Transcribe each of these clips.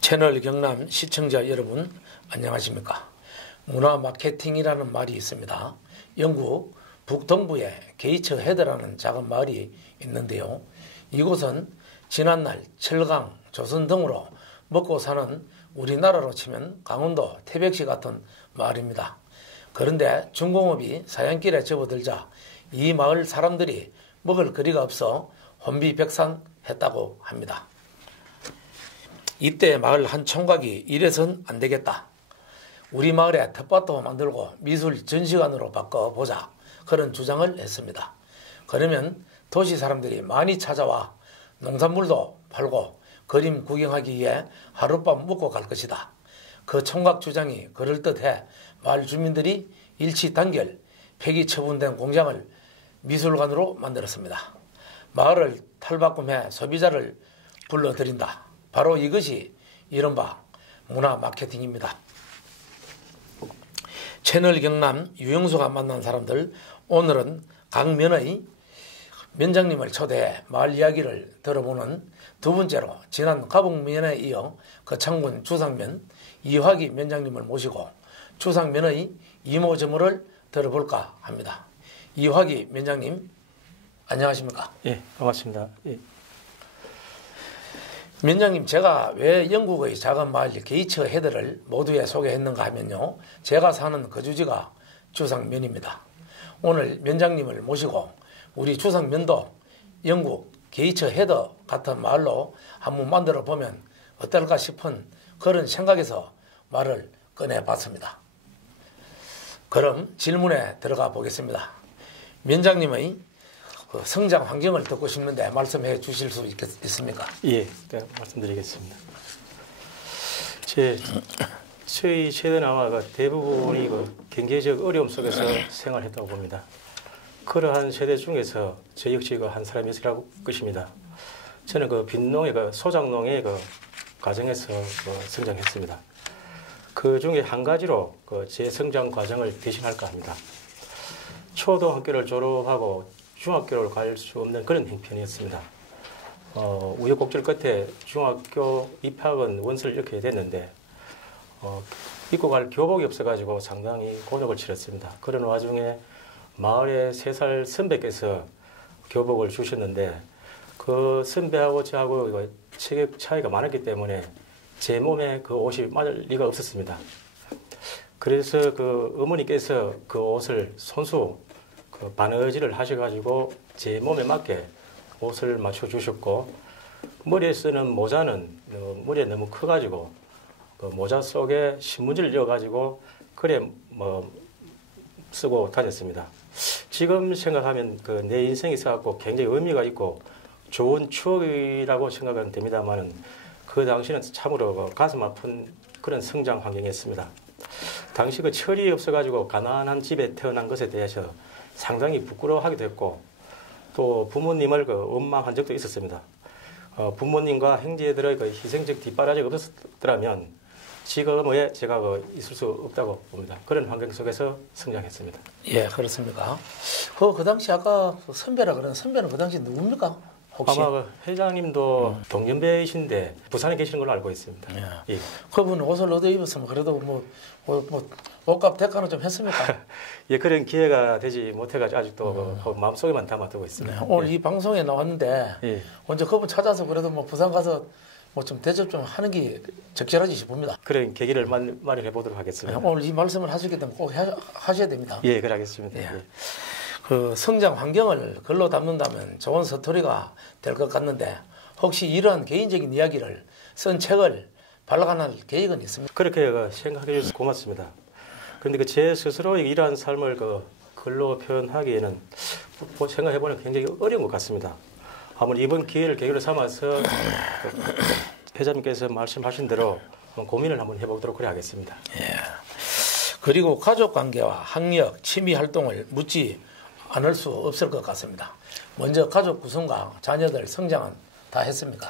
채널 경남 시청자 여러분 안녕하십니까. 문화 마케팅이라는 말이 있습니다. 영국 북동부에 게이츠 헤드라는 작은 마을이 있는데요. 이곳은 지난날 철강, 조선 등으로 먹고 사는 우리나라로 치면 강원도 태백시 같은 마을입니다. 그런데 중공업이 사양길에 접어들자 이 마을 사람들이 먹을 거리가 없어 혼비백산했다고 합니다. 이때 마을 한 총각이 이래선 안 되겠다. 우리 마을에 텃밭도 만들고 미술 전시관으로 바꿔보자. 그런 주장을 했습니다. 그러면 도시 사람들이 많이 찾아와 농산물도 팔고 그림 구경하기 위해 하룻밤 묵고 갈 것이다. 그 총각 주장이 그럴듯해 마을 주민들이 일치 단결 폐기 처분된 공장을 미술관으로 만들었습니다. 마을을 탈바꿈해 소비자를 불러들인다. 바로 이것이 이른바 문화 마케팅입니다. 채널 경남 유영수가 만난 사람들, 오늘은 강면의 면장님을 초대해 마을 이야기를 들어보는 두 번째로 지난 가북면에 이어 거창군 주상면 이화기 면장님을 모시고 주상면의 이모저모를 들어볼까 합니다. 이화기 면장님 안녕하십니까? 예, 반갑습니다. 예. 면장님, 제가 왜 영국의 작은 마을 게이츠 헤드를 모두에 소개했는가 하면요, 제가 사는 거주지가 주상면입니다. 오늘 면장님을 모시고 우리 주상면도 영국 게이츠 헤드 같은 마을로 한번 만들어 보면 어떨까 싶은 그런 생각에서 말을 꺼내봤습니다. 그럼 질문에 들어가 보겠습니다. 면장님의 성장 환경을 듣고 싶는데 말씀해 주실 수 있습니까? 예, 말씀드리겠습니다. 저희 세대나마가 대부분이 경제적 어려움 속에서 생활했다고 봅니다. 그러한 세대 중에서 저 역시 한 사람이었을 것입니다. 저는 빈농의 소작농의 가정에서 성장했습니다. 그 중에 한 가지로 제 성장 과정을 대신할까 합니다. 초등학교를 졸업하고 중학교를 갈 수 없는 그런 형편이었습니다. 우여곡절 끝에 중학교 입학은 원서를 이렇게 됐는데 입고 갈 교복이 없어가지고 상당히 곤욕을 치렀습니다. 그런 와중에 마을에 3살 선배께서 교복을 주셨는데 그 선배하고 저하고 체격 차이가 많았기 때문에 제 몸에 그 옷이 맞을 리가 없었습니다. 그래서 어머니께서 그 옷을 손수 바느질을 하셔가지고 제 몸에 맞게 옷을 맞춰 주셨고, 머리에 쓰는 모자는 머리에 너무 커가지고 그 모자 속에 신문지를 넣어가지고 그래 쓰고 다녔습니다. 지금 생각하면 내 인생이 있어갖고 굉장히 의미가 있고 좋은 추억이라고 생각은 됩니다만은 그 당시는 참으로 가슴 아픈 그런 성장 환경이었습니다. 당시 철이 없어가지고 가난한 집에 태어난 것에 대해서 상당히 부끄러워하기도 했고 또 부모님을 원망한 적도 있었습니다. 부모님과 형제들의 희생적 뒷바라지가 없었더라면 지금의 제가 있을 수 없다고 봅니다. 그런 환경 속에서 성장했습니다. 예, 그렇습니까? 그 당시 아까 선배라 그러는 선배는 그 당시 누굽니까? 혹시? 아마 동년배이신데 부산에 계시는 걸로 알고 있습니다. 예. 예. 그분 옷을 얻어 입었으면 그래도 옷값 대가는 좀 했습니까? 예, 그런 기회가 되지 못해가지고 아직도 마음속에만 담아두고 있습니다. 네, 오늘 이 방송에 나왔는데 예. 언제 그분 찾아서 그래도 부산 가서 좀 대접 좀 하는 게 적절하지 싶습니다. 그런 계기를 마련해 보도록 하겠습니다. 네, 오늘 이 말씀을 하시기 때문에 꼭 하셔야 됩니다. 예, 그러겠습니다. 예. 예. 성장 환경을 글로 담는다면 좋은 스토리가 될 것 같는데 혹시 이러한 개인적인 이야기를 쓴 책을 발간할 계획은 있습니까? 그렇게 생각해 주셔서 고맙습니다. 그런데 제 스스로 이러한 삶을 글로 표현하기에는 생각해보면 굉장히 어려운 것 같습니다. 아무리 이번 기회를 계기로 삼아서 회장님께서 말씀하신 대로 고민을 한번 해보도록 그래 하겠습니다. 예. 그리고 가족관계와 학력, 취미 활동을 묻지 않을 수 없을 것 같습니다. 먼저 가족 구성과 자녀들 성장은 다 했습니까?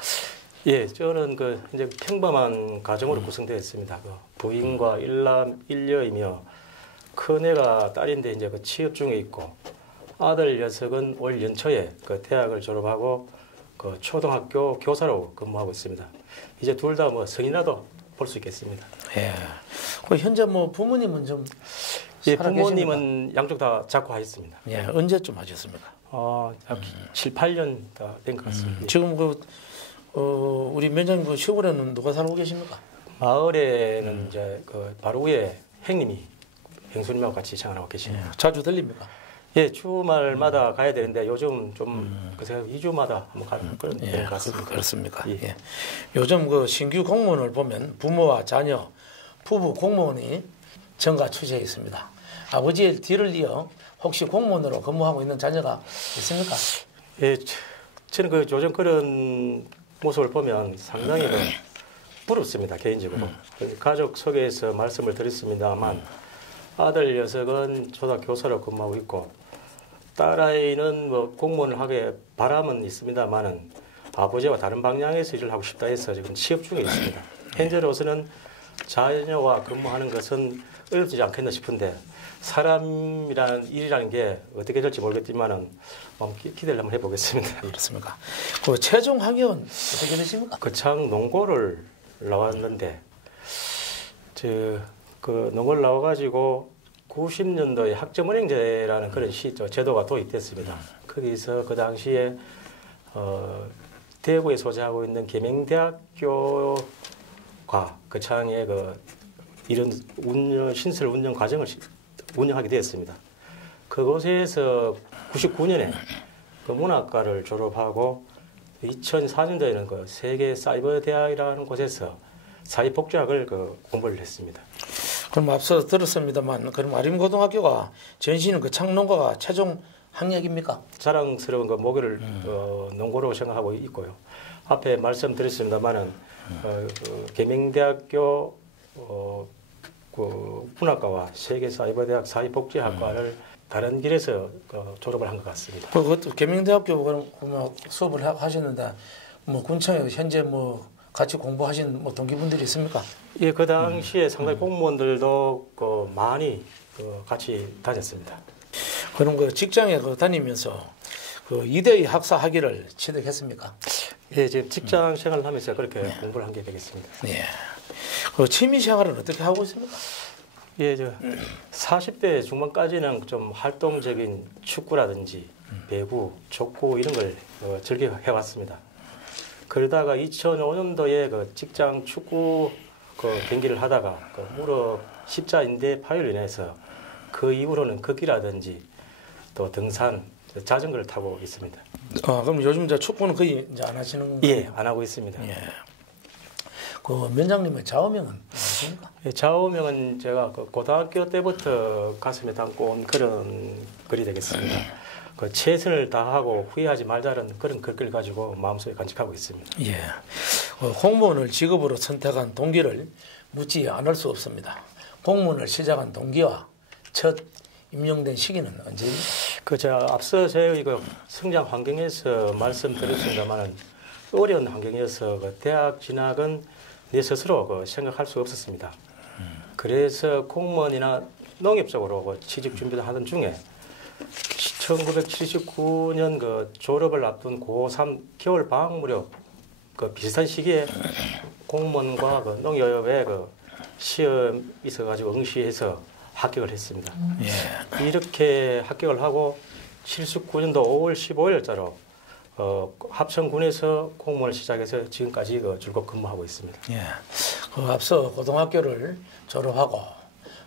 예, 저는 이제 평범한 가정으로 구성되어 있습니다. 부인과 일남 일녀이며 큰애가 딸인데 이제 취업 중에 있고 아들 녀석은 올 연초에 대학을 졸업하고 그 초등학교 교사로 근무하고 있습니다. 이제 둘 다 뭐 성인이라도 볼 수 있겠습니다. 예. 그 현재 뭐 부모님은 좀 예, 부모님은 양쪽 다 작고하셨습니다. 예, 언제쯤 하셨습니까? 약 7, 8년 다 된 것 같습니다. 지금 우리 면장님 그 시골에는 누가 살고 계십니까? 마을에는 이제 그 바로 위에 형님이 형수님하고 같이 생활하고 계십니다. 예, 자주 들립니까? 예, 주말마다 가야 되는데 요즘 좀 그래서 2주마다 한번 가는 그런 것 같습니다. 그렇습니까? 예. 예. 요즘 그 신규 공무원을 보면 부모와 자녀, 부부 공무원이 증가 추세에 있습니다. 아버지의 뒤를 이어 혹시 공무원으로 근무하고 있는 자녀가 있습니까? 예, 저는 그 요즘 그런 모습을 보면 상당히 부럽습니다, 개인적으로. 가족 소개에서 말씀을 드렸습니다만 아들 녀석은 초등학교 교사로 근무하고 있고 딸아이는 뭐 공무원을 하게 바람은 있습니다만은 아버지와 다른 방향에서 일을 하고 싶다 해서 지금 취업 중에 있습니다. 현재로서는 자녀와 근무하는 것은 어렵지 않겠나 싶은데 사람이라는 일이라는 게 어떻게 될지 모르겠지만은 기대를 한번 해보겠습니다. 그렇습니까? 그 최종 학력은 어떻게 되십니까? 거창 농고를 나왔는데 그 농고를 나와가지고 90년도에 학점은행제라는 그런 제도가 도입됐습니다. 거기서 그 당시에 대구에 소재하고 있는 계명대학교가 거창의 이런 신설 운영 과정을 운영하게 되었습니다. 그곳에서 99년에 그 문학과를 졸업하고 2004년도에는 그 세계 사이버 대학이라는 곳에서 사회복지학을 공부를 했습니다. 그럼 앞서 들었습니다만 그럼 아림고등학교가 전시는 그 창농고가 최종 학력입니까? 자랑스러운 그 모교를 농고로 생각하고 있고요. 앞에 말씀드렸습니다만은 계명대학교 그 문학과와 세계사이버대학 사회복지학과를 다른 길에서 졸업을 한 것 같습니다. 그것도 계명대학교 수업을 하셨는데 뭐 군청에 현재 뭐 같이 공부하신 뭐 동기분들이 있습니까? 예, 그 당시에 상당히 공무원들도 많이 같이 다녔습니다. 그럼 그 직장에 다니면서 그 이대의 학사 학위를 취득했습니까? 예, 지금 직장 생활을 하면서 그렇게 공부를 한 게 되겠습니다. 예. 그 취미 생활은 어떻게 하고 있습니까? 예, 40대 중반까지는 좀 활동적인 축구라든지 배구, 족구 이런 걸 즐겨 해왔습니다. 그러다가 2005년도에 그 직장 축구 경기를 하다가 무릎 십자인대 파열로 인해서 그 이후로는 걷기라든지 또 등산, 자전거를 타고 있습니다. 그럼 요즘 이제 축구는 거의 이제 안 하시는 건가요? 예, 안 하고 있습니다. 예. 그 면장님의 좌우명은 무엇입니까? 예, 좌우명은 제가 고등학교 때부터 가슴에 담고 온 그런 글이 되겠습니다. 최선을 다하고 후회하지 말자는 그런 글을 가지고 마음속에 간직하고 있습니다. 예. 공무원을 직업으로 선택한 동기를 묻지 않을 수 없습니다. 공무원을 시작한 동기와 첫 임용된 시기는 언제입니까? 제가 앞서 저희 성장 환경에서 말씀드렸습니다만은 어려운 환경이어서 대학 진학은 내 스스로 생각할 수 없었습니다. 그래서 공무원이나 농협 쪽으로 취직 준비를 하던 중에 1979년 졸업을 앞둔 고3 겨울 방학 무렵 비슷한 시기에 공무원과 농협에 시험이 있어가지고 응시해서 합격을 했습니다. 예. 이렇게 합격을 하고 79년도 5월 15일자로 합천군에서 공무원을 시작해서 지금까지 줄곧 근무하고 있습니다. 예. 앞서 고등학교를 졸업하고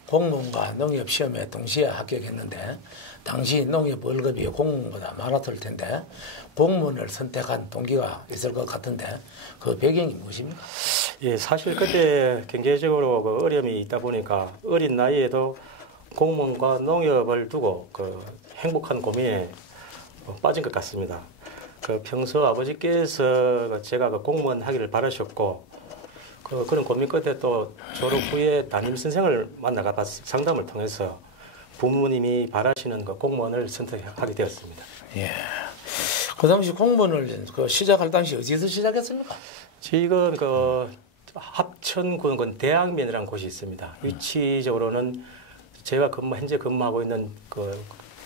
공무원과 농협 시험에 동시에 합격했는데 당시 농협 월급이 공무원보다 많았을 텐데 공무원을 선택한 동기가 있을 것 같은데 그 배경이 무엇입니까? 예, 사실 그때 경제적으로 어려움이 있다 보니까 어린 나이에도 공무원과 농협을 두고 행복한 고민에 빠진 것 같습니다. 평소 아버지께서 제가 공무원 하기를 바라셨고 그런 고민 끝에 또 졸업 후에 담임 선생을 만나가 상담을 통해서 부모님이 바라시는 공무원을 선택하게 되었습니다. 예. 그 당시 공무원을 시작할 당시 어디서 시작했습니까? 지금 합천군 대학면이라는 곳이 있습니다. 위치적으로는 제가 현재 근무하고 있는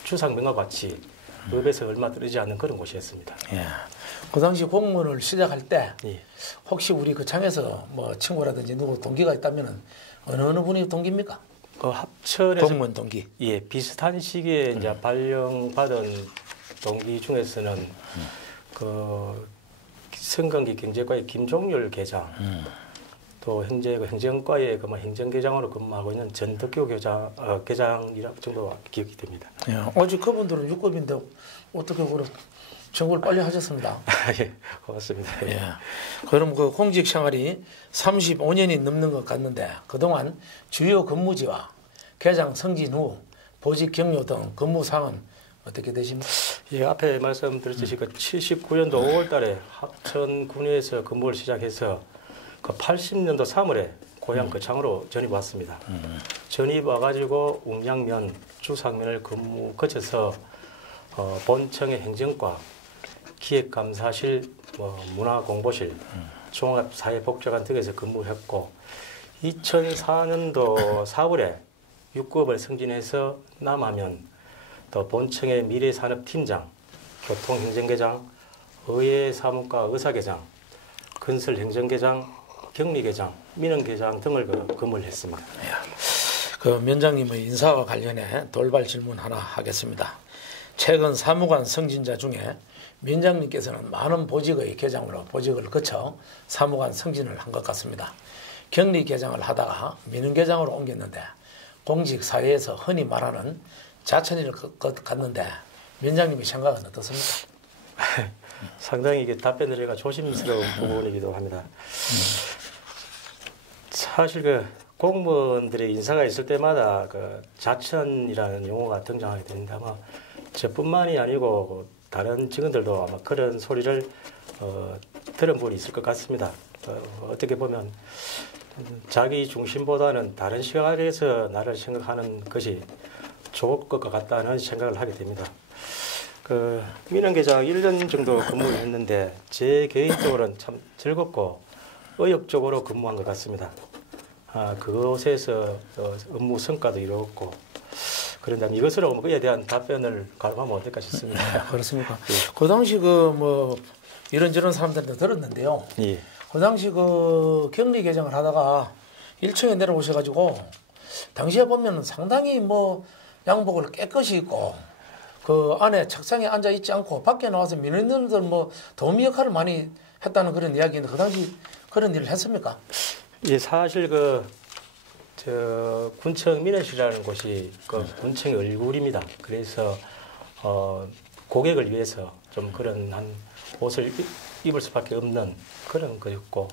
주상명과 같이 업에서 얼마 떨어지지 않는 그런 곳이었습니다. 예. 그 당시 공무원을 시작할 때 예. 혹시 우리 그 창에서 뭐 친구라든지 누구 동기가 있다면은 어느 분이 동기입니까? 그 합천에서 공무원 동기. 예, 비슷한 시기에 이제 발령받은 동기 중에서는 그 성강기 경제과의 김종률 계장, 또 현재 그 행정과의 그 행정계장으로 근무하고 있는 전덕교 계장이라 정도 기억이 됩니다. 예. 아직 그분들은 6급인데 어떻게 그래 정보를 빨리 하셨습니다. 예, 고맙습니다. 예. 그럼 그 공직 생활이 35년이 넘는 것 같는데 그동안 주요 근무지와 계장 승진 후 보직 경력 등 근무 사항은 어떻게 되십니까? 예, 앞에 말씀드렸듯이 그 79년도 5월 달에 합천군에서 근무를 시작해서 그 80년도 3월에 고향 거창으로 전입 왔습니다. 전입 와가지고 웅양면, 주상면을 거쳐서 본청의 행정과, 기획감사실, 문화공보실, 종합사회복지관 등에서 근무했고 2004년도 4월에 6급을 승진해서 남하면 또 본청의 미래산업팀장, 교통행정계장, 의회사무과 의사계장, 건설행정계장, 격리계장, 민원계장 등을 근무를 했습니다. 그 면장님의 인사와 관련해 돌발 질문 하나 하겠습니다. 최근 사무관 승진자 중에 면장님께서는 많은 보직의 계장으로 보직을 거쳐 사무관 승진을 한 것 같습니다. 격리계장을 하다가 민원계장으로 옮겼는데 공직 사회에서 흔히 말하는 자천일 갔는데 면장님의 생각은 어떻습니까? 상당히 이게 답변드리기가 조심스러운 부분이기도 합니다. 사실 그 공무원들의 인사가 있을 때마다 그 자천이라는 용어가 등장하게 되는데 아마 저뿐만이 아니고 다른 직원들도 아마 그런 소리를 들은 분이 있을 것 같습니다. 어떻게 보면 자기 중심보다는 다른 시각에서 나를 생각하는 것이 좋을 것 같다는 생각을 하게 됩니다. 그 민원계장 1년 정도 근무를 했는데 제 개인적으로는 참 즐겁고 의욕적으로 근무한 것 같습니다. 그곳에서 업무 성과도 이루었고 그런다면 이것으로 그에 대한 답변을 가름하면 어떨까 싶습니다. 그렇습니까? 예. 그 당시 그 뭐 이런저런 사람들한테 들었는데요. 예. 그 당시 그 격리 개장을 하다가 1층에 내려오셔가지고 당시에 보면 상당히 뭐 양복을 깨끗이 입고 그 안에 책상에 앉아 있지 않고 밖에 나와서 민원인들 뭐 도우미 역할을 많이 했다는 그런 이야기인데 그 당시 그런 일을 했습니까? 예, 사실 저 군청 민원실이라는 곳이 그 군청의 얼굴입니다. 그래서 고객을 위해서 좀 그런 한 옷을 입을 수밖에 없는 그런 거였고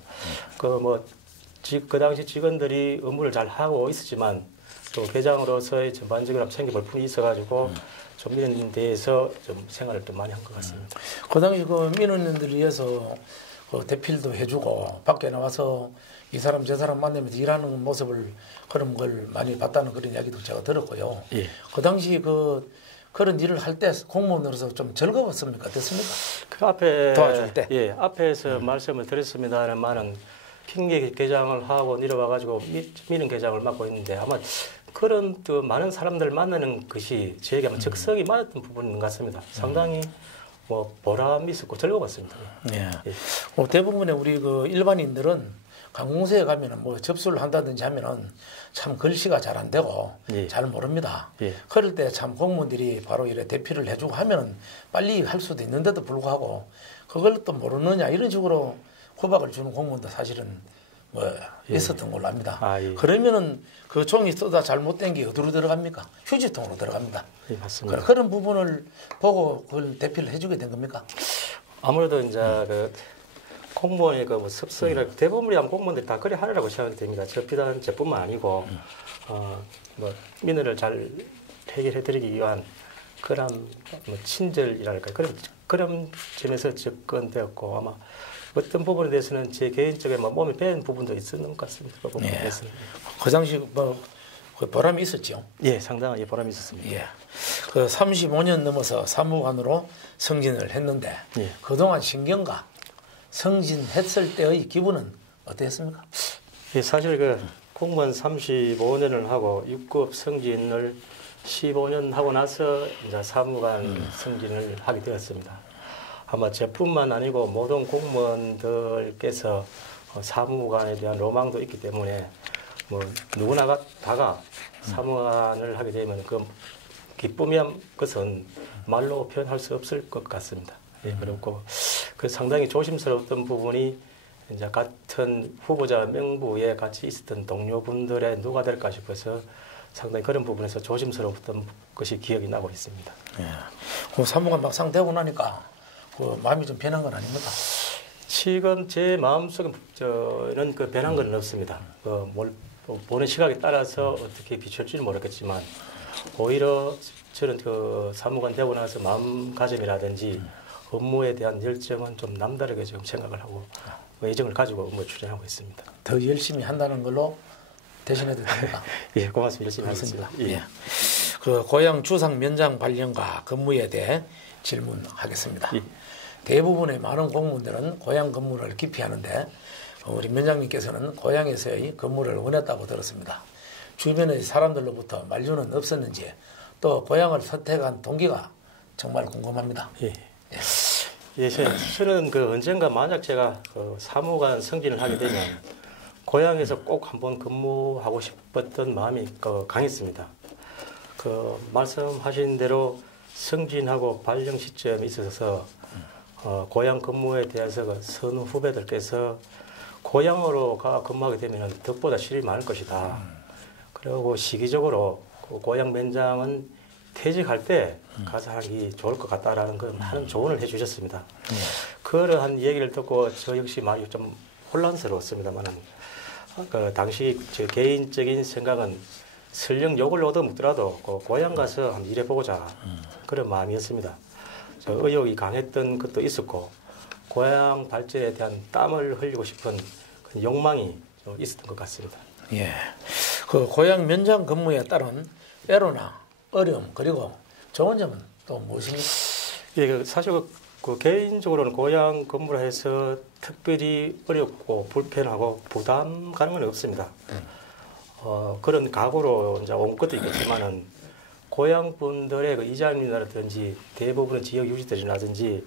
그 당시 직원들이 업무를 잘 하고 있었지만 또 계장으로서의 전반적으로 챙겨볼 분이 있어가지고 좀 민원인 대해서 좀 생활을 좀 많이 한 것 같습니다. 그 당시 그 민원인들을 위해서 그 대필도 해주고 밖에 나와서 이 사람 저 사람 만나면서 일하는 모습을 그런 걸 많이 봤다는 그런 이야기도 제가 들었고요. 예. 그 당시 그런 일을 할 때 공무원으로서 좀 즐거웠습니까? 어땠습니까? 그 앞에 도와줄 때. 예, 앞에서 말씀을 드렸습니다만은 킹리 계장을 하고 내려와가지고 민원 계장을 맡고 있는데 아마 그런 또 많은 사람들을 만나는 것이 저에게 아마 적성이 맞았던 부분인 것 같습니다. 상당히 뭐 보람이 있었고 즐거웠습니다. 예. 예. 대부분의 우리 그 일반인들은 관공서에 가면은 뭐 접수를 한다든지 하면은 참 글씨가 잘 안 되고 예. 잘 모릅니다. 예. 그럴 때 참 공무원들이 바로 이래 대피를 해주고 하면은 빨리 할 수도 있는데도 불구하고 그걸 또 모르느냐 이런 식으로 후박을 주는 공무원도 사실은 뭐 예. 있었던 걸로 압니다. 예. 그러면은 그 종이 쓰다 잘못된 게 어디로 들어갑니까? 휴지통으로 들어갑니다. 예, 맞습니다. 그런 부분을 보고 그걸 대피를 해주게 된 겁니까? 아무래도 이제 그 공무원의 그 습성이라 대부분이 아마 공무원들이 다 그래 하려고 생각이 됩니다. 비단 저뿐만 아니고 뭐 민원을 잘 해결해드리기 위한 그런 뭐 친절이랄까 그런 점에서 접근되었고 아마 어떤 부분에 대해서는 제 개인적인 몸에 배는 부분도 있었는 것 같습니다. 그 부분에 대해서는. 그 당시 그 보람이 있었죠. 예, 상당히 보람이 있었습니다. 예. 그 35년 넘어서 사무관으로 승진을 했는데 예. 그동안 신경과 승진했을 때의 기분은 어땠습니까? 예, 사실 그 공무원 35년을 하고 6급 승진을 15년 하고 나서 이제 사무관 승진을 하게 되었습니다. 아마 저뿐만 아니고 모든 공무원들께서 사무관에 대한 로망도 있기 때문에 뭐 누구나 다가 사무관을 하게 되면 그 기쁨이란 것은 말로 표현할 수 없을 것 같습니다. 예, 그렇고 그 상당히 조심스러웠던 부분이 이제 같은 후보자 명부에 같이 있었던 동료분들의 누가 될까 싶어서 상당히 그런 부분에서 조심스러웠던 것이 기억이 나고 있습니다. 예. 그 사무관 막상 되고 나니까 그 마음이 좀 변한 건 아닙니까? 지금 제 마음속에 저는 그 변한 건 없습니다. 보는 시각에 따라서 어떻게 비출지는 모르겠지만 오히려 저는 그 사무관 되고 나서 마음가짐이라든지 업무에 대한 열정은 좀 남다르게 지금 생각을 하고 애정을 가지고 업무 추진하고 있습니다. 더 열심히 한다는 걸로 대신해도 됩니다. 예, 고맙습니다. 열심히 하겠습니다. 예. 그 고향 주상 면장 발령과 근무에 대해 질문하겠습니다. 예. 대부분의 많은 공무원들은 고향 근무를 기피하는데 우리 면장님께서는 고향에서의 근무를 원했다고 들었습니다. 주변의 사람들로부터 만류는 없었는지 또 고향을 선택한 동기가 정말 궁금합니다. 예. 예, 저는 그 언젠가 만약 제가 그 사무관 승진을 하게 되면 고향에서 꼭 한번 근무하고 싶었던 마음이 강했습니다. 그 말씀하신 대로 승진하고 발령 시점에 있어서 고향 근무에 대해서 그 선후 후배들께서 고향으로 가 근무하게 되면 덕보다 실이 많을 것이다. 그리고 시기적으로 그 고향 면장은 퇴직할 때 가서 하기 좋을 것 같다라는 그 많은 조언을 해주셨습니다. 그러한 얘기를 듣고 저 역시 많이 좀 혼란스러웠습니다만은 그 당시 제 개인적인 생각은 설령 욕을 얻어먹더라도 그 고향 가서 한번 일해보자 그런 마음이었습니다. 저 의욕이 강했던 것도 있었고 고향 발전에 대한 땀을 흘리고 싶은 그 욕망이 좀 있었던 것 같습니다. 예, 그 고향 면장 근무에 따른 애로나 어려움 그리고 좋은 점은 또 무엇입니까? 예, 사실 그 개인적으로는 고향 근무를 해서 특별히 어렵고 불편하고 부담 가는 건 없습니다. 그런 각오로 이제 온 것도 있겠지만은 고향 분들의 그 이장님이라든지 대부분의 지역 유지들이라든지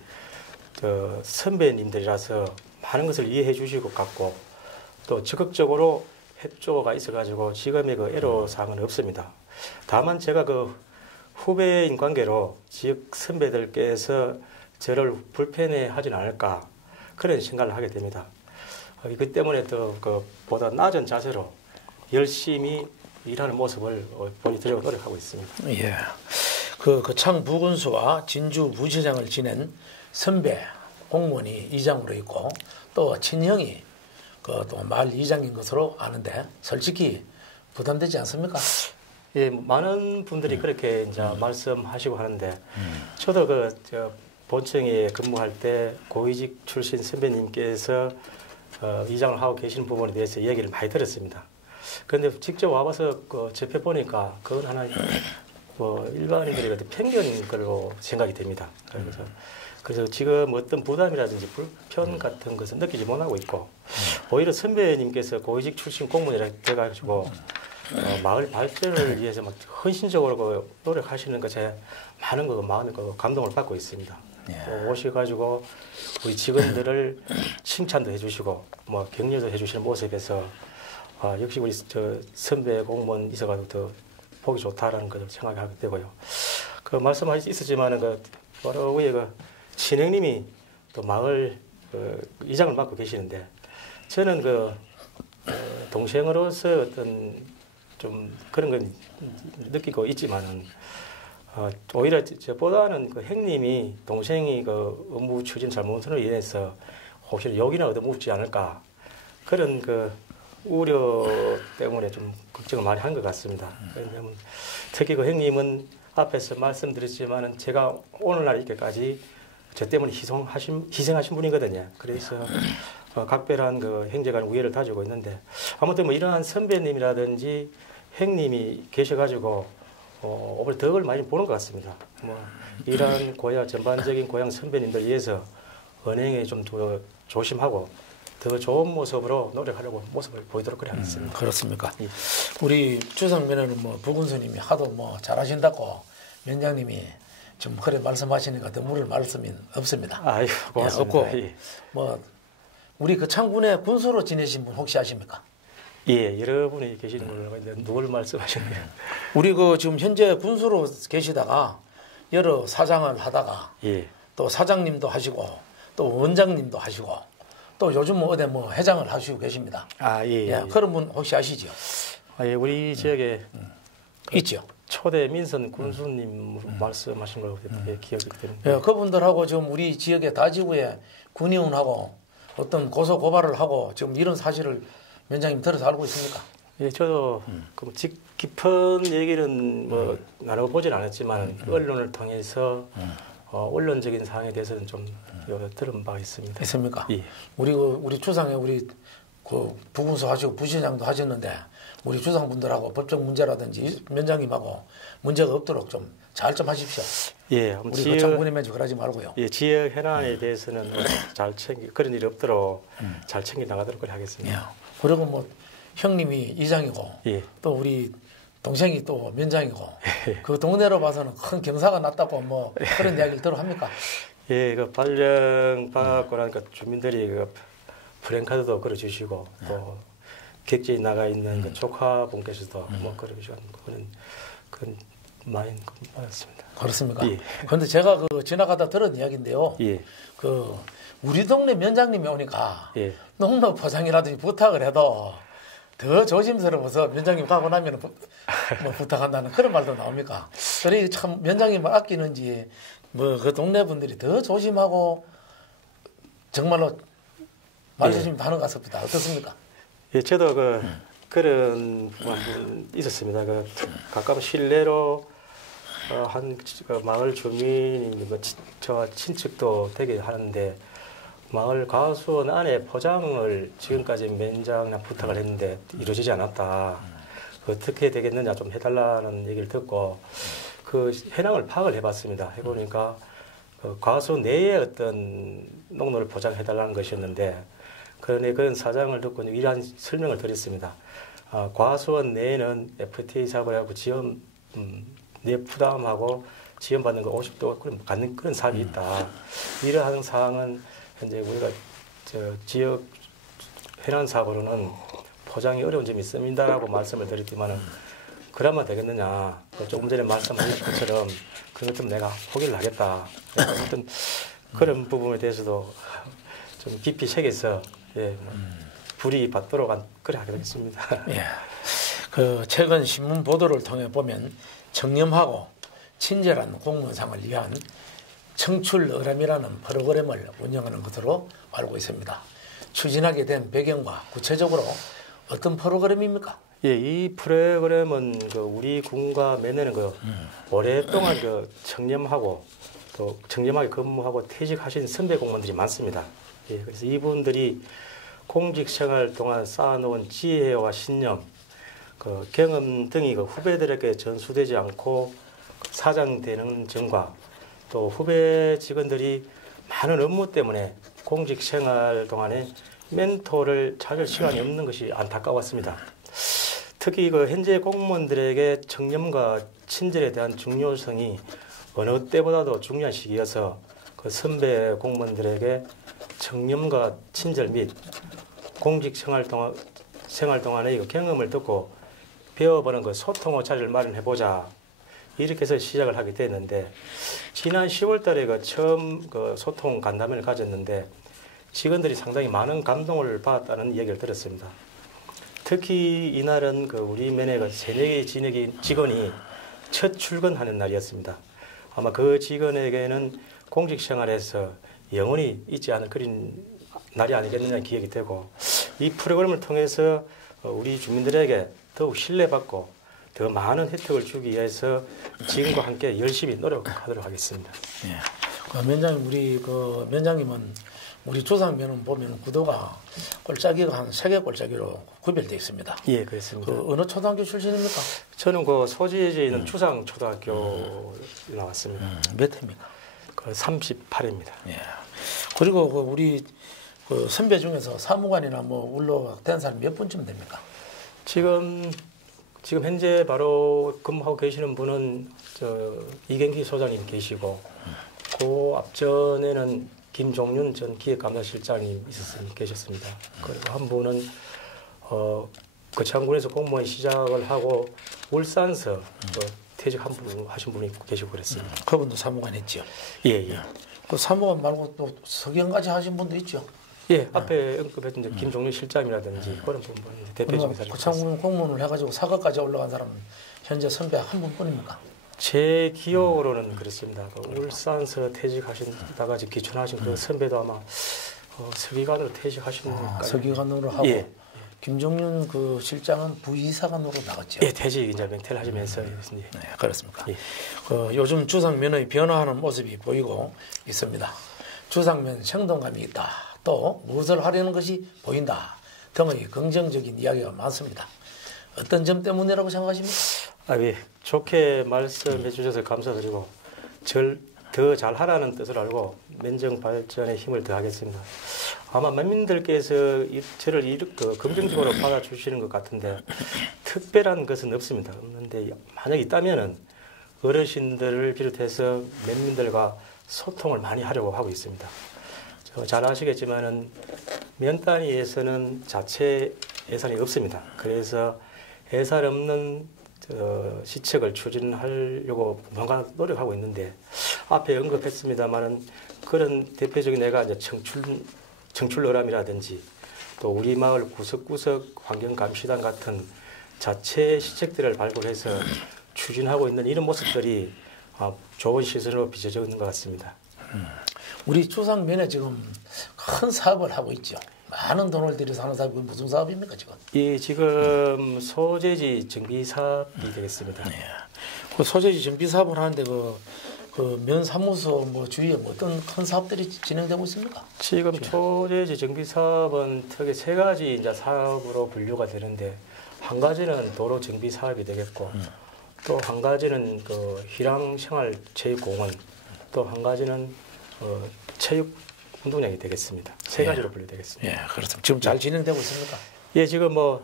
그 선배님들이라서 많은 것을 이해해 주실 것 같고 또 적극적으로 협조가 있어가지고 지금의 그 애로사항은 없습니다. 다만 제가 그 후배인 관계로 지역 선배들께서 저를 불편해 하진 않을까 그런 생각을 하게 됩니다. 그 때문에 더 그 보다 낮은 자세로 열심히 일하는 모습을 보여드리려고 노력하고 있습니다. 예, 그 거창 부군수와 진주 부시장을 지낸 선배 공무원이 이장으로 있고 또 친형이 그 또 마을 이장인 것으로 아는데 솔직히 부담되지 않습니까? 예, 많은 분들이 그렇게 이제 말씀하시고 하는데 저도 저 본청에 근무할 때 고위직 출신 선배님께서 이장을 하고 계시는 부분에 대해서 얘기를 많이 들었습니다. 그런데 직접 와봐서 접해 보니까 그건 하나 뭐 일반인들이 편견인 걸로 생각이 됩니다. 그래서 지금 어떤 부담이라든지 불편 같은 것은 느끼지 못하고 있고 오히려 선배님께서 고위직 출신 공무원이라 돼가지고 마을 발전을 위해서 막 헌신적으로 노력하시는 것에 많은 마음의 감동을 받고 있습니다. 또 오셔가지고 우리 직원들을 칭찬도 해주시고 뭐 격려도 해주시는 모습에서 역시 우리 저 선배 공무원 있어가지고 더 보기 좋다라는 것을 생각하게 되고요. 그 말씀하실 수 있었지만은 바로 위에 친형님이 또 마을 이장을 맡고 계시는데 저는 동생으로서 어떤 좀 그런 건 느끼고 있지만은 오히려 저보다는 형님이 동생이 업무 추진 잘못으로 인해서 혹시 욕이나 얻어먹지 않을까 그런 우려 때문에 좀 걱정을 많이 한 것 같습니다. 왜냐하면 특히 형님은 앞에서 말씀드렸지만은 제가 오늘날 이렇게까지 저 때문에 희생하신 분이거든요. 그래서 각별한 형제간 우애를 다지고 있는데 아무튼 이러한 선배님이라든지 형님이 계셔가지고 오늘 덕을 많이 보는 것 같습니다. 이러한 전반적인 고향 선배님들 위해서 언행에 좀 더 조심하고 더 좋은 모습으로 노력하려고 모습을 보이도록 그래 하겠습니다. 그렇습니까? 예. 우리 주상면에는 뭐 부군수님이 하도 뭐 잘하신다고 면장님이 좀 그래 말씀하시니까 더 물을 말씀이 없습니다. 아유, 고맙습니다. 없고 뭐 우리 그 창군에 군수로 지내신 분 혹시 아십니까? 예, 여러분이 계시는 걸로 알고 누굴 말씀하셨네요. 우리 그 지금 현재 군수로 계시다가 여러 사장을 하다가 예. 또 사장님도 하시고 또 원장님도 하시고 또 요즘 뭐 어디 뭐 회장을 하시고 계십니다. 아, 예. 예, 그런 분 혹시 아시죠? 아, 예, 우리 지역에 있죠. 초대 민선 군수님 말씀하신 걸로 기억이 되는데. 예, 그분들하고 지금 우리 지역의 다지구에 군의원하고 어떤 고소 고발을 하고 지금 이런 사실을 면장님 들어서 알고 있습니까? 예, 저도 그 깊은 얘기는 뭐 나눠보진 않았지만 언론을 통해서 언론적인 사항에 대해서는 좀 들은 바가 있습니다. 있습니까? 예. 우리 주상에 우리 그 부군수 하시고 부시장도 하셨는데 우리 주상분들하고 법적 문제라든지 면장님하고 문제가 없도록 좀 잘 좀 하십시오. 예, 우리 그 장군님에 그러지 말고요. 예, 지역 현안에 대해서는 잘 그런 일이 없도록 잘 챙겨 나가도록 하겠습니다. 예. 그리고 뭐 형님이 이장이고 예. 또 우리 동생이 또 면장이고 그 동네로 봐서는 큰 경사가 났다고 뭐 그런 이야기를 들어 합니까? 예, 그 발령 받고 나니까 주민들이 그 프랜카드도 걸어주시고 또 객지에 나가 있는 그 조카분께서도 뭐 걸어주시고 그런 많이 받았습니다. 그렇습니까? 예. 그런데 제가 그 지나가다 들은 이야기인데요. 예. 그 우리 동네 면장님이 오니까 예. 농로 포장이라든지 부탁을 해도 더 조심스러워서 면장님 가고 나면 뭐 부탁한다는 그런 말도 나옵니까? 그래 참 면장님을 아끼는지 뭐 그 동네 분들이 더 조심하고 정말로 말조심 하는 것 같습니다. 어떻습니까? 예, 저도 그런 분 있었습니다. 그 가까운 실내로 한 마을 주민이 저 친척도 되게 하는데 마을 가수원 안에 포장을 지금까지 면장이나 부탁을 했는데 이루어지지 않았다. 어떻게 되겠느냐 좀 해달라는 얘기를 듣고 그 현황을 파악을 해봤습니다. 해보니까 그 가수 내에 어떤 농로를 포장해달라는 것이었는데 그런 사장을 듣고 이러한 설명을 드렸습니다. 과수원 내에는 FTA 사업을 하고 지원 내 부담하고 지원받는 거 50도 갖는 그런 사업이 있다. 이러한 사항은 현재 우리가 지역 해난 사업으로는 포장이 어려운 점이 있습니다라고 말씀을 드렸지만은 그러면 되겠느냐. 조금 전에 말씀하신 것처럼 그런 것 좀 내가 포기를 하겠다. 어떤 그런 부분에 대해서도 좀 깊이 새겨서 불이 받도록 그래 하게 되겠습니다. 예. 그 최근 신문 보도를 통해 보면 청렴하고 친절한 공무원상을 위한 청출 어람이라는 프로그램을 운영하는 것으로 알고 있습니다. 추진하게 된 배경과 구체적으로 어떤 프로그램입니까? 예, 이 프로그램은 우리 군과 맺는 오랫동안 청렴하고 또 청렴하게 근무하고 퇴직하신 선배 공무원들이 많습니다. 예, 그래서 이분들이 공직 생활 동안 쌓아놓은 지혜와 신념, 경험 등이 후배들에게 전수되지 않고 사장되는 점과 또 후배 직원들이 많은 업무 때문에 공직 생활 동안에 멘토를 찾을 시간이 없는 것이 안타까웠습니다. 특히 현재 공무원들에게 청렴과 친절에 대한 중요성이 어느 때보다도 중요한 시기여서 선배 공무원들에게 청렴과 친절 및 공직 생활 동안의 경험을 듣고 배워보는 소통 자리를 마련해보자. 이렇게 해서 시작을 하게 됐는데 지난 10월 달에 처음 소통 간담회를 가졌는데 직원들이 상당히 많은 감동을 받았다는 얘기를 들었습니다. 특히 이날은 우리 면의 새내기 직원이 첫 출근하는 날이었습니다. 아마 그 직원에게는 공직 생활에서 영원히 잊지 않을 그런 날이 아니겠느냐 기억이 되고 이 프로그램을 통해서 우리 주민들에게 더욱 신뢰받고 더 많은 혜택을 주기 위해서 지금과 함께 열심히 노력하도록 하겠습니다. 예. 면장님 우리 면장님은 우리 조상면은 보면 구도가 골짜기가 한 3개 골짜기로 구별되어 있습니다. 예, 그렇습니다. 어느 초등학교 출신입니까? 저는 소지에 있는 추상초등학교 나왔습니다. 몇 회입니까? 38회입니다. 예. 그리고 우리 그 선배 중에서 사무관이나 뭐 울로 된 사람 몇 분쯤 됩니까? 지금 현재 바로 근무하고 계시는 분은 이경기 소장님 계시고 그 앞전에는 김종윤 전 기획감사실장님 계셨습니다. 그리고 한 분은 거창군에서 공무원 시작을 하고 울산서 퇴직 하신 분이 계시고 그랬습니다. 그분도 사무관 했죠. 예. 그 사무관 말고 또 석연까지 하신 분도 있죠. 예, 앞에 언급했던 김종윤 실장이라든지 그런 분은 대표적인 사례. 거창군 공무원을 해가지고 사과까지 올라간 사람은 현재 선배 한 분뿐입니까? 제 기억으로는 그렇습니다. 울산서 퇴직하신다가 기촌하신 그 선배도 아마 서기관으로 퇴직하신 분까지. 서기관으로 하고 예. 김종윤 그 실장은 부이사관으로 나갔죠. 예, 퇴직 이제 명퇴를 하시면서. 네, 그렇습니까? 예. 요즘 주상면의 변화하는 모습이 보이고 있습니다. 주상면 생동감이 있다. 또 무엇을 하려는 것이 보인다 등의 긍정적인 이야기가 많습니다. 어떤 점 때문이라고 생각하십니까? 예. 좋게 말씀해 주셔서 감사드리고 더 잘하라는 뜻을 알고 면정 발전에 힘을 더하겠습니다. 아마 국민들께서 저를 긍정적으로 받아주시는 것 같은데 특별한 것은 없는데 만약 있다면은 어르신들을 비롯해서 면민들과 소통을 많이 하려고 하고 있습니다. 잘 아시겠지만은 면 단위에서는 자체 예산이 없습니다. 그래서 예산 없는 시책을 추진하려고 뭔가 노력하고 있는데 앞에 언급했습니다만은 그런 대표적인 예가 이제 청출어람이라든지 또 우리 마을 구석구석 환경감시단 같은 자체 시책들을 발굴해서 추진하고 있는 이런 모습들이 좋은 시선으로 비춰져 있는 것 같습니다. 우리 주상면에 지금 큰 사업을 하고 있죠. 많은 돈을 들여서 하는 사업이 무슨 사업입니까 지금? 예, 지금 소재지 정비 사업이 되겠습니다. 네. 그 소재지 정비 사업을 하는데 그 면사무소 뭐 주위에 뭐 어떤 큰 사업들이 진행되고 있습니까? 지금 소재지 정비 사업은 크게 세 가지 이제 사업으로 분류가 되는데 한 가지는 도로 정비 사업이 되겠고 또 한 가지는 그 희랑생활체육공원 또 한 가지는 체육 운동장이 되겠습니다. 세 가지로 분류되겠습니다. 예, 그렇습니다. 지금 잘 진행되고 있습니까? 예, 지금 뭐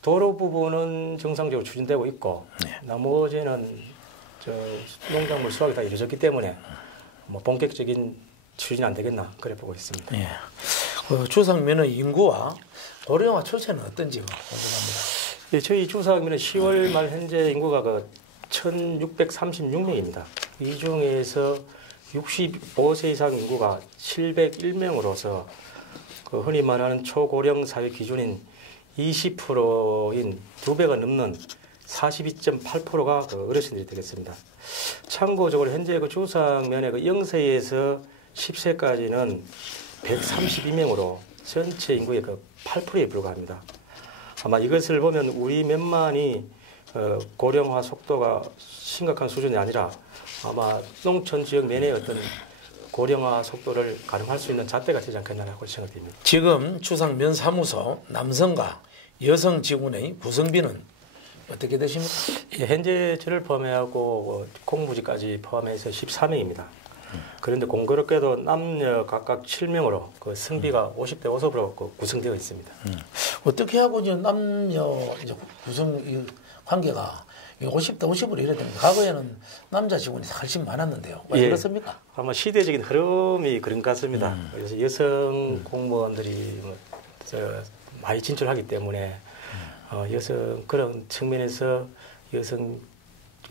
도로 부분은 정상적으로 추진되고 있고 나머지는 농작물 수확이 다 이루어졌기 때문에 뭐 본격적인 추진이 안 되겠나 그래 보고 있습니다. 예. 주상면의 인구와 고령화 추세는 어떤지 궁금합니다. 예, 저희 주상면은 10월 말 현재 인구가 1,636명입니다. 이 중에서 65세 이상 인구가 701명으로서 흔히 말하는 초고령 사회 기준인 20%인 2배가 넘는 42.8%가 어르신들이 되겠습니다. 참고적으로 현재 주상면의 0세에서 10세까지는 132명으로 전체 인구의 8%에 불과합니다. 아마 이것을 보면 우리 면만이 고령화 속도가 심각한 수준이 아니라 아마 농촌 지역 내내 어떤 고령화 속도를 가늠할 수 있는 잣대가 되지 않겠나라고 생각됩니다. 지금 주상면 사무소 남성과 여성 직원의 구성비는 어떻게 되십니까? 예, 현재 저를 포함하고 공무직까지 포함해서 14명입니다. 그런데 공교롭게도 남녀 각각 7명으로 성비가 50대 50으로 구성되어 있습니다. 어떻게 하고 이제 남녀 이제 구성 관계가 50대 50으로 이래 됩니다. 과거에는 남자 직원이 훨씬 많았는데요. 왜 그렇습니까? 아마 시대적인 흐름이 그런 것 같습니다. 그래서 여성 공무원들이 많이 진출하기 때문에 여성 그런 측면에서 여성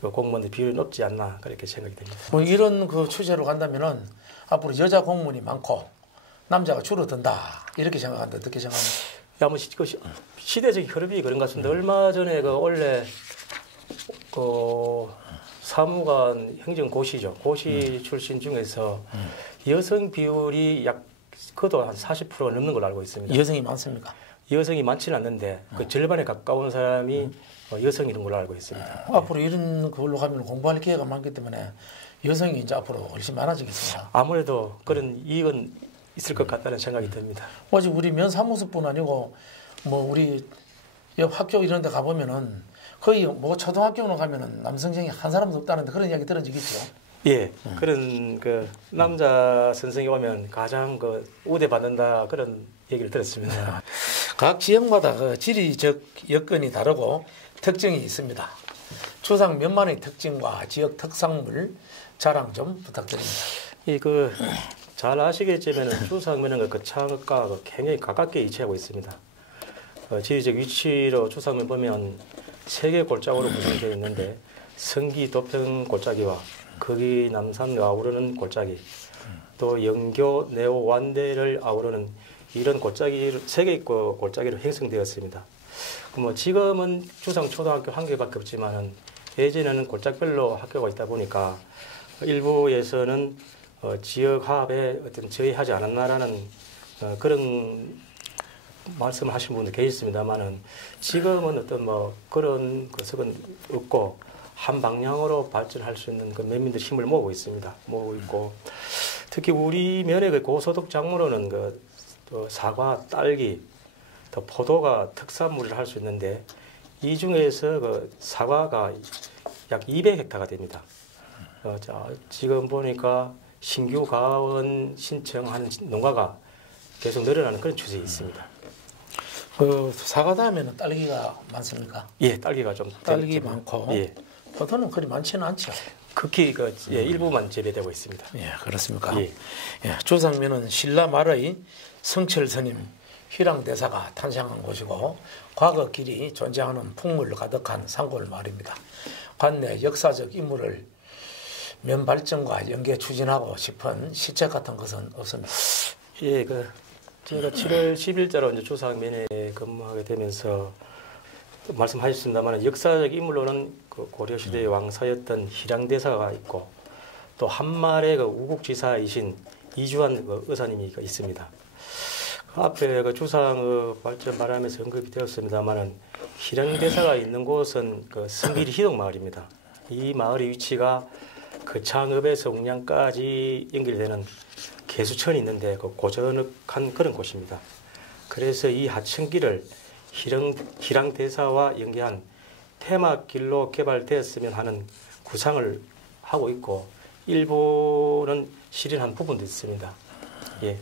공무원들 비율이 높지 않나 그렇게 생각이 됩니다. 뭐 이런 추세로 간다면은 앞으로 여자 공무원이 많고 남자가 줄어든다 이렇게 생각하는데 어떻게 생각합니까? 아마 시대적인 흐름이 그런 것 같습니다. 얼마 전에 원래 사무관 행정고시죠. 고시 출신 중에서 여성 비율이 그도 한 40% 넘는 걸로 알고 있습니다. 여성이 많습니까? 여성이 많지는 않는데 그 절반에 가까운 사람이 여성인 걸로 알고 있습니다. 앞으로 이런 걸로 가면 공부할 기회가 많기 때문에 여성이 이제 앞으로 훨씬 많아지겠습니다. 아무래도 그런 이익은 있을 것 같다는 생각이 듭니다. 아직 우리 면사무소뿐 아니고 뭐 우리 옆 학교 이런 데 가보면은 거의 뭐 초등학교로 가면은 남성생이 한 사람도 없다는데 그런 이야기 들은 적 있죠? 예, 그런 그 남자 선생이 오면 가장 그 우대받는다 그런 얘기를 들었습니다. 각 지역마다 그 지리적 여건이 다르고 특징이 있습니다. 추상 면만의 특징과 지역 특산물 자랑 좀 부탁드립니다. 그 잘 아시겠지만 추상면은 그 창과 굉장히 가깝게 위치하고 있습니다. 지리적 위치로 추상면 보면 세 개 골짜기로 구성되어 있는데 성기 도평 골짜기와 거기 남산을 아우르는 골짜기, 또 영교 내오 완대를 아우르는 이런 골짜기 세 개 골짜기로 형성되었습니다. 뭐 지금은 추상 초등학교 한 개밖에 없지만은 예전에는 골짜기별로 학교가 있다 보니까 일부에서는 지역 화합에 어떤 저해하지 않았나라는 그런 말씀을 하신 분도 계셨습니다만은 지금은 어떤 뭐 그런 것은 없고 한 방향으로 발전할 수 있는 그 면민들 힘을 모으고 있습니다. 모으고 있고 특히 우리 면의 그 고소득 작물로는 또 사과, 딸기, 또 포도가 특산물을 할 수 있는데 이 중에서 그 사과가 약 200헥타가 됩니다. 지금 보니까 신규 가원 신청하는 농가가 계속 늘어나는 그런 추세에 있습니다. 사과 다음에는 딸기가 많습니까? 예, 딸기가 좀 딸기 많고 예. 포도는 그리 많지는 않죠. 극히 일부만 재배되고 있습니다. 예, 그렇습니까? 예. 예, 조상면은 신라 말의 성철 스님 휘랑대사가 탄생한 곳이고 과거 길이 존재하는 풍물 가득한 산골 마을입니다. 관내 역사적 인물을 면 발전과 연계 추진하고 싶은 시책 같은 것은 없습니다. 예, 제가 7월 10일자로 이제 조상면에 근무하게 되면서 말씀하셨습니다만 역사적 인물로는 그 고려 시대의 왕사였던 희랑대사가 있고 또 한말의 우국지사이신 이주환 의사님이 있습니다. 앞에 주상 발전 말하면서 언급이 되었습니다만은 희랑대사가 있는 곳은 성길이 희동 마을입니다. 이 마을의 위치가 창읍에서 웅량까지 연결되는 개수천이 있는데 고전한 그런 곳입니다. 그래서 이 하천길을 희랑대사와 연계한 테마길로 개발되었으면 하는 구상을 하고 있고 일부는 실현한 부분도 있습니다. 예,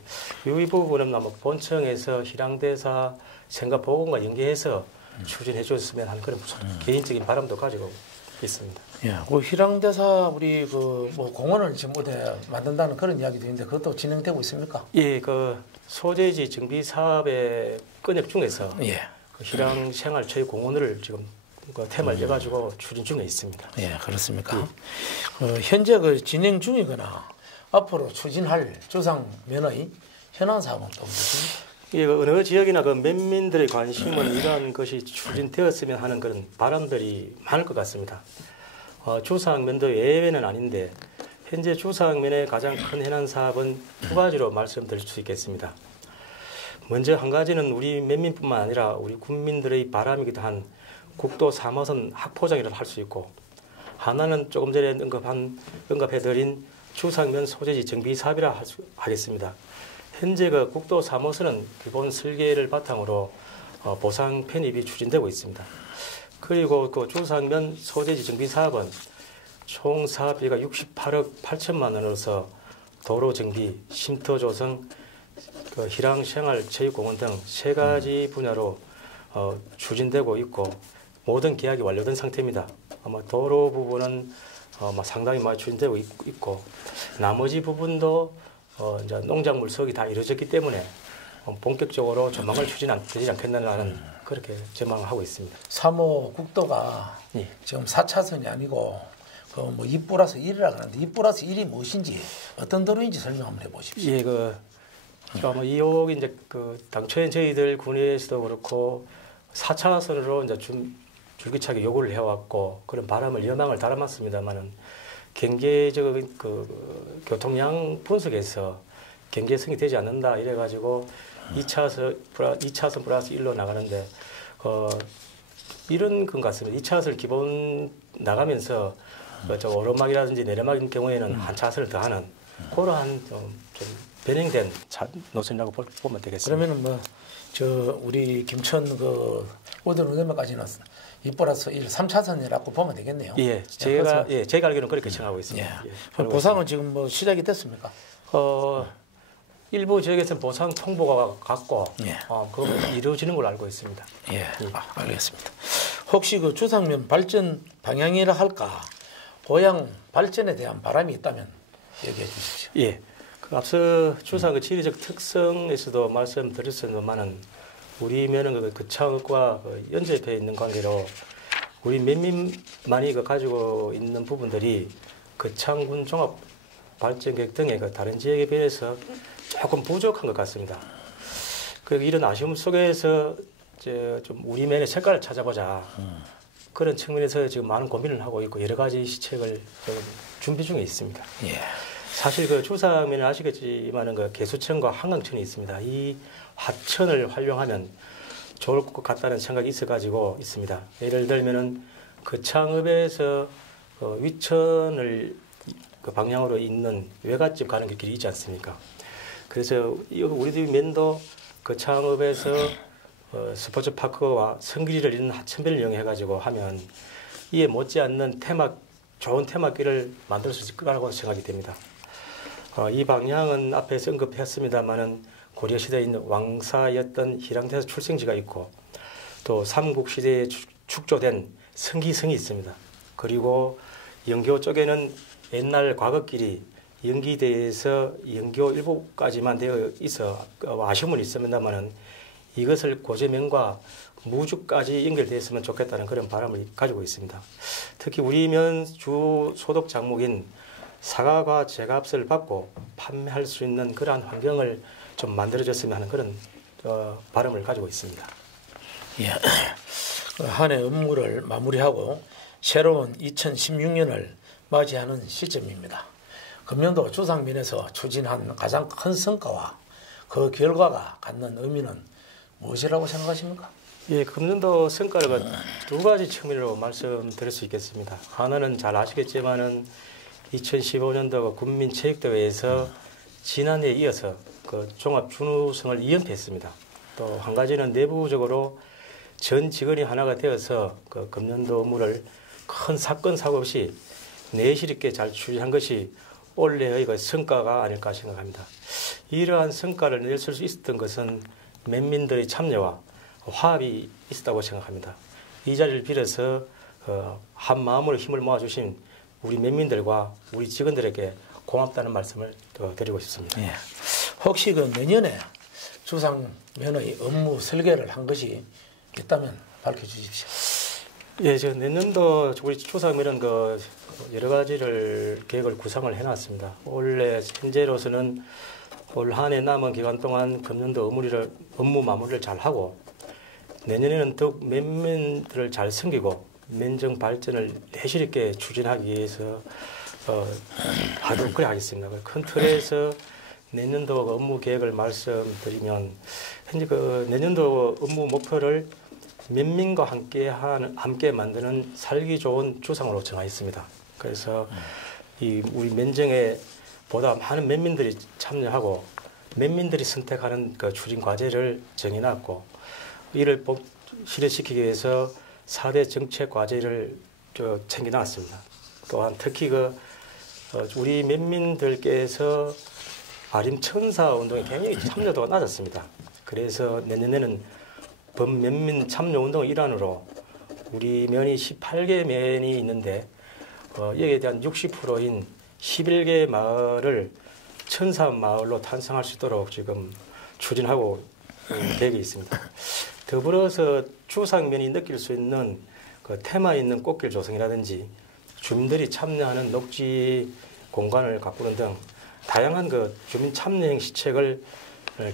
이 부분은 아마 본청에서 희랑대사 생각보건과 연계해서 추진해 줬으면 하는 그런 개인적인 바람도 가지고 있습니다. 예, 희랑대사 우리 뭐 공원을 지금 어디 만든다는 그런 이야기도 있는데 그것도 진행되고 있습니까? 예, 소재지 정비 사업의 건역 중에서 예. 희랑 생활 체육 공원을 지금 테마를 해가지고 추진 중에 있습니다. 예, 그렇습니까? 예. 현재 진행 중이거나 앞으로 추진할 조상면의 현안 사업은 또 무엇입니까? 예, 어느 지역이나 면민들의 관심은 이러한 것이 추진되었으면 하는 그런 바람들이 많을 것 같습니다. 주상면도 예외는 아닌데 현재 주상면의 가장 큰 현안 사업은 두 가지로 말씀드릴 수 있겠습니다. 먼저 한 가지는 우리 면민뿐만 아니라 우리 국민들의 바람이기도 한 국도 3호선 확포장이라도 할 수 있고 하나는 조금 전에 언급해드린 주상면 소재지 정비 사업이라 하겠습니다. 현재 국도 3호선은 기본 설계를 바탕으로 보상 편입이 추진되고 있습니다. 그리고 주상면 소재지 정비 사업은 총 사업비가 68억 8천만 원으로서 도로 정비, 쉼터 조성, 희랑 생활 체육공원 등 세 가지 분야로 추진되고 있고 모든 계약이 완료된 상태입니다. 아마 도로 부분은 상당히 많이 추진되고 있고 나머지 부분도 이제 농작물 수확이 다 이루어졌기 때문에 본격적으로 조만간 추진되지 않겠나라는 그렇게 전망을 하고 있습니다. 3호 국도가 예. 지금 4차선이 아니고 2+1이라 그러는데 2+1이 무엇인지 어떤 도로인지 설명 한번 해보십시오. 예, 이혹 이제 당초에 저희들 군에서도 그렇고 4차선으로 이제 줄기차게 요구를 해왔고 그런 바람을 여망을 담았습니다만은 경제적인 교통량 분석에서 경제성이 되지 않는다 이래가지고 2차선 플러스 1로 나가는데 이런 것 같습니다. 2차선을 기본 나가면서 오르막이라든지 내리막인 경우에는 한 차선을 더하는 그러한 좀 변형된 노선이라고 보면 되겠습니다. 그러면은 우리 김천 우들 운전면까지는 2+1 3차선이라고 보면 되겠네요. 예, 제가 알기로는 그렇게 정하고 있습니다. 예. 보상은 지금 뭐 시작이 됐습니까? 일부 지역에서는 보상 통보가 갔고 예. 그거 이루어지는 걸로 알고 있습니다. 예, 알겠습니다. 혹시 그 주상면 발전 방향이라 할까 고향 발전에 대한 바람이 있다면 얘기해 주십시오. 예, 그 앞서 주상 그 지리적 특성에서도 말씀드렸습니다만은 우리 면은 그 창읍과 연접해 있는 관계로 우리 면민만이 가지고 있는 부분들이 거창군 종합 발전계획 등의 다른 지역에 비해서 조금 부족한 것 같습니다. 이런 아쉬움 속에서 좀 우리 면의 색깔을 찾아보자. 그런 측면에서 지금 많은 고민을 하고 있고 여러 가지 시책을 준비 중에 있습니다. 예. 사실 그 주상면은 아시겠지만은 그 개수천과 한강천이 있습니다. 이 하천을 활용하면 좋을 것 같다는 생각이 있어가지고 있습니다. 예를 들면은 그 창읍에서 위천을 그 방향으로 있는 외갓집 가는 길이 있지 않습니까? 그래서 우리 집 면도 그 창읍에서 스포츠 파크와 성길이를 잇는 하천변을 이용해가지고 하면 이에 못지않는 좋은 테마길을 만들 수 있을 거라고 생각이 됩니다. 이 방향은 앞에서 언급했습니다만은 고려시대에 있는 왕사였던 희랑대사 출생지가 있고 또 삼국시대에 축조된 성기성이 있습니다. 그리고 영교 쪽에는 옛날 과거길이 영기대에서 영교 일부까지만 되어 있어 아쉬움은 있습니다만은 이것을 고제면과 무주까지 연결되었으면 좋겠다는 그런 바람을 가지고 있습니다. 특히 우리 면 주 소득 작목인 사과와 제값을 받고 판매할 수 있는 그러한 환경을 좀 만들어졌으면 하는 그런 바람을 가지고 있습니다. 예. 한 해 업무를 마무리하고 새로운 2016년을 맞이하는 시점입니다. 금년도 주상면에서 추진한 가장 큰 성과와 그 결과가 갖는 의미는 무엇이라고 생각하십니까? 예, 금년도 성과를 두 가지 측면으로 말씀드릴 수 있겠습니다. 하나는 잘 아시겠지만은 2015년도 군민체육대회에서 지난해에 이어서 그 종합 준우승을 2연패했습니다. 또 한 가지는 내부적으로 전 직원이 하나가 되어서 그 금년도 업무를 큰 사건 사고 없이 내실 있게 잘 추진한 것이 올해의 그 성과가 아닐까 생각합니다. 이러한 성과를 낼 수 있었던 것은 면민들의 참여와 화합이 있었다고 생각합니다. 이 자리를 빌어서 한 마음으로 힘을 모아주신 우리 면민들과 우리 직원들에게 고맙다는 말씀을 드리고 싶습니다. 예. 혹시 그 내년에 주상면의 업무 설계를 한 것이 있다면 밝혀주십시오. 예, 내년도 우리 주상면은 여러 가지를 계획을 구상을 해놨습니다. 올해 현재로서는 올 한 해 남은 기간 동안 금년도 업무 마무리를 잘 하고 내년에는 더욱 면민들을 잘 섬기고 면정 발전을 내실 있게 추진하기 위해서 아주 그래 하겠습니다. 큰 틀에서 내년도 업무 계획을 말씀드리면 현재 내년도 업무 목표를 면민과 함께 만드는 살기 좋은 주상으로 정하였습니다. 그래서 우리 면정에 보다 많은 면민들이 참여하고 면민들이 선택하는 그 추진 과제를 정해놨고 이를 실현시키기 위해서 4대 정책 과제를 챙겨놨습니다. 또한 특히 우리 면민들께서 아림천사 운동에 굉장히 참여도가 낮았습니다. 그래서 내년에는 범면민 참여 운동 일환으로 우리 면이 18개 면이 있는데 여기에 대한 60%인 11개 마을을 천사 마을로 탄생할 수 있도록 지금 추진하고 계획이 있습니다. 더불어서 주상면이 느낄 수 있는 그 테마 있는 꽃길 조성이라든지 주민들이 참여하는 녹지 공간을 가꾸는 등 다양한 주민 참여형 시책을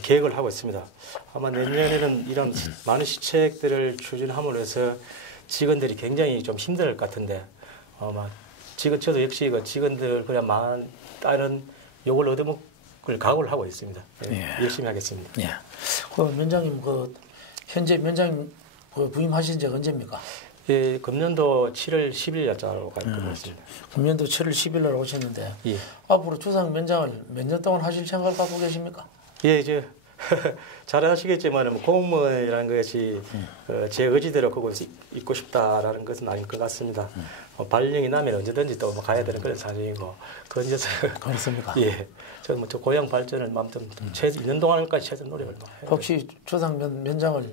계획을 하고 있습니다. 아마 내년에는 이런 많은 시책들을 추진함으로써 직원들이 굉장히 좀 힘들 것 같은데 아마 저도 역시 직원들 그냥 다른 욕을 얻어먹을 각오를 하고 있습니다. 예. 열심히 하겠습니다. 예. 면장님 현재 면장님 부임하신 지 언제입니까? 예, 금년도 7월 10일 날짜로 가고 있습니다. 금년도 7월 10일 날 오셨는데 예. 앞으로 주상 면장을 몇 년 동안 하실 생각을 갖고 계십니까? 예, 이제 잘 아시겠지만 공무원이라는 것이 제 의지대로 그곳에 있고 싶다라는 것은 아닐 것 같습니다. 발령이 나면 언제든지 또 가야 되는 그런 사정이고 그건 이제 그렇습니까? 예, 저는 뭐저 고향 발전을 마음껏 2년 동안까지 최선 노력을 해요. 혹시 추상면 면장을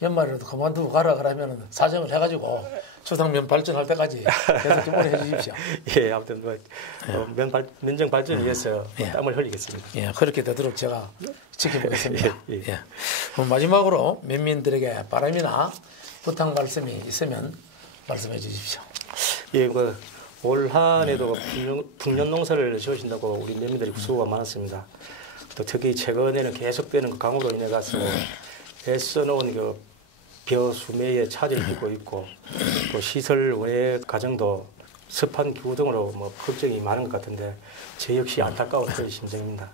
연말에라도 그만두고 가라 그러면 사정을 해가지고 추상면 발전할 때까지 계속 좀 오래 해주십시오. 예, 아무튼 면장 발전을 위해서 땀을 흘리겠습니다. 예, 그렇게 되도록 제가 지켜보겠습니다. 예. 그럼 마지막으로 면민들에게 바람이나 부탁 말씀이 있으면 말씀해 주십시오. 예, 올 한해도 풍년 농사를 지으신다고 우리 면민들이 수고가 많았습니다. 또 특히 최근에는 계속되는 강우로 인해 가서 애써놓은 벼수매에 차질을 빚고 있고 또 시설 외 가정도 습한 기후 등으로 걱정이 많은 것 같은데 제 역시 안타까운 그런 심정입니다.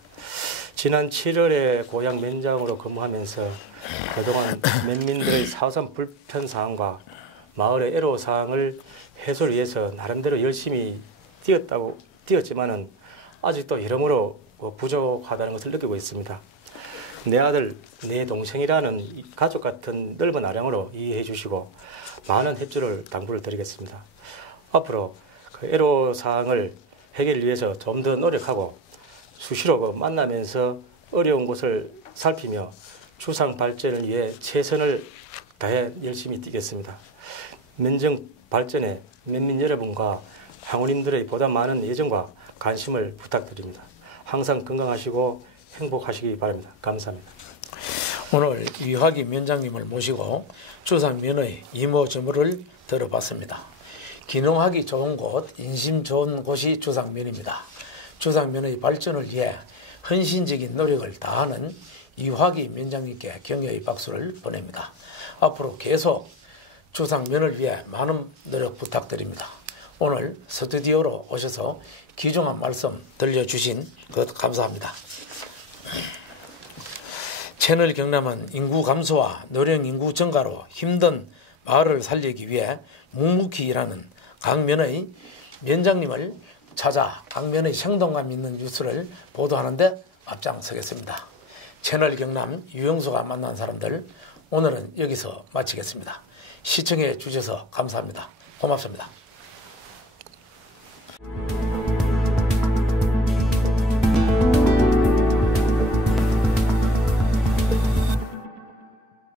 지난 7월에 고향 면장으로 근무하면서 그동안 면민들의 사소한 불편 사항과 마을의 애로 사항을 해소를 위해서 나름대로 열심히 뛰었지만은 아직도 여러모로 부족하다는 것을 느끼고 있습니다. 내 아들, 내 동생이라는 가족 같은 넓은 아량으로 이해해 주시고 많은 협조를 당부를 드리겠습니다. 앞으로 그 애로사항을 해결을 위해서 좀 더 노력하고 수시로 만나면서 어려운 곳을 살피며 추상 발전을 위해 최선을 다해 열심히 뛰겠습니다. 면정 발전에 면민 여러분과 항우님들의 보다 많은 애정과 관심을 부탁드립니다. 항상 건강하시고 행복하시기 바랍니다. 감사합니다. 오늘 유학이 면장님을 모시고 추상면의 이모저모를 들어봤습니다. 기능하기 좋은 곳, 인심 좋은 곳이 추상면입니다. 추상면의 발전을 위해 헌신적인 노력을 다하는 이화기 면장님께 격려의 박수를 보냅니다. 앞으로 계속 추상면을 위해 많은 노력 부탁드립니다. 오늘 스튜디오로 오셔서 귀중한 말씀 들려주신 것 감사합니다. 채널 경남은 인구 감소와 노령 인구 증가로 힘든 마을을 살리기 위해 묵묵히 일하는 강면의 면장님을 찾아 강면의 생동감 있는 뉴스를 보도하는 데 앞장서겠습니다. 채널 경남 유영수가 만난 사람들 오늘은 여기서 마치겠습니다. 시청해 주셔서 감사합니다. 고맙습니다.